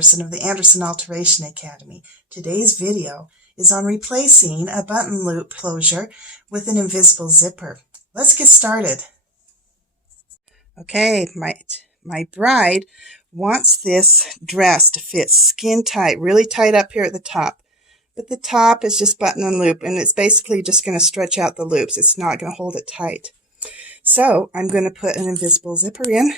Anderson of the Anderson Alteration Academy. Today's video is on replacing a button loop closure with an invisible zipper. Let's get started. Okay, my bride wants this dress to fit skin tight, really tight up here at the top. But the top is just button and loop, and it's basically just going to stretch out the loops. It's not going to hold it tight. So I'm going to put an invisible zipper in.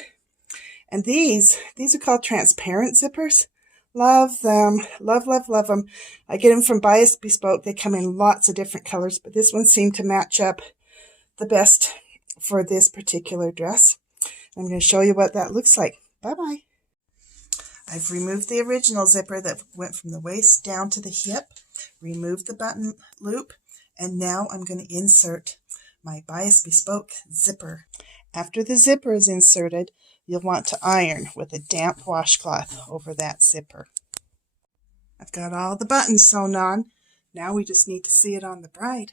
And these are called transparent zippers. Love them. Love, love, love them. I get them from Bias Bespoke. They come in lots of different colors, but this one seemed to match up the best for this particular dress. I'm going to show you what that looks like. Bye-bye. I've removed the original zipper that went from the waist down to the hip, removed the button loop, and now I'm going to insert my Bias Bespoke zipper. After the zipper is inserted, you'll want to iron with a damp washcloth over that zipper. I've got all the buttons sewn on. Now we just need to see it on the bride.